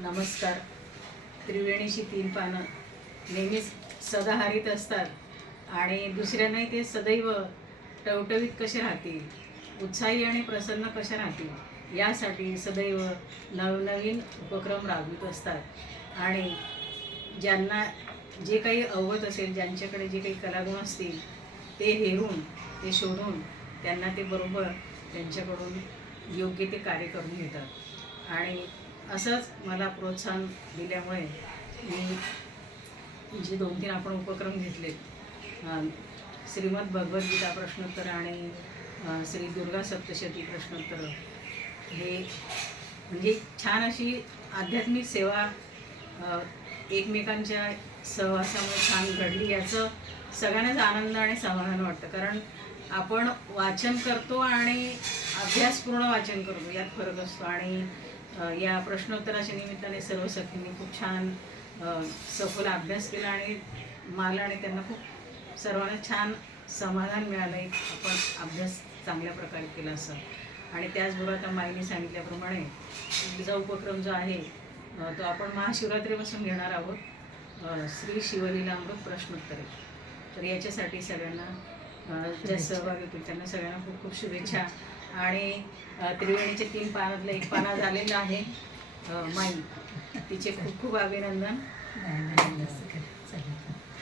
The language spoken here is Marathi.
नमस्कार. त्रिवेणीची 3 पानं नेहमीच सदाहरित असतात आणि दुसऱ्यांनाही ते सदैव टवटवीत कसे राहतील, उत्साही आणि प्रसन्न कसे राहतील यासाठी सदैव नवनवीन उपक्रम राबवित असतात. आणि ज्यांना जे काही अवगत असेल, ज्यांच्याकडे जे काही कलागुण असतील ते हेरून, ते शोधून त्यांना ते बरोबर त्यांच्याकडून योग्य ते कार्य करून घेतात. आणि असंच मला प्रोत्साहन दिल्यामुळे मी जे 2-3 आपण उपक्रम घेतले, श्रीमद भगवद्गीता प्रश्नोत्तर आणि श्री दुर्गा सप्तशती प्रश्नोत्तर, हे म्हणजे छान अशी आध्यात्मिक सेवा एकमेकांच्या सहवासामुळे छान घडली, याचं सगळ्यांनाच आनंद आणि समाधान वाटतं. कारण आपण वाचन करतो आणि अभ्यासपूर्ण वाचन करतो, यात फरक असतो. आणि या प्रश्नोत्तराच्या निमित्ताने सर्व सखींनी खूप छान सखोल अभ्यास केला आणि मला आणि त्यांना खूप सर्वांना छान समाधान मिळालं आहे, आपण अभ्यास चांगल्या प्रकारे केला असं. आणि त्याचबरोबर आता माईने सांगितल्याप्रमाणे पुढचा उपक्रम जो आहे तो आपण महाशिवरात्रीपासून घेणार आहोत, श्री शिवलीलामृत प्रश्नोत्तरे. तर याच्यासाठी सगळ्यांना ज्या सहभागी होतील त्यांना सगळ्यांना खूप खूप शुभेच्छा. आणि त्रिवेणीचे 3 पानातलं 1 पाना झालेलं आहे माई, तिचे खूप खूप अभिनंदन.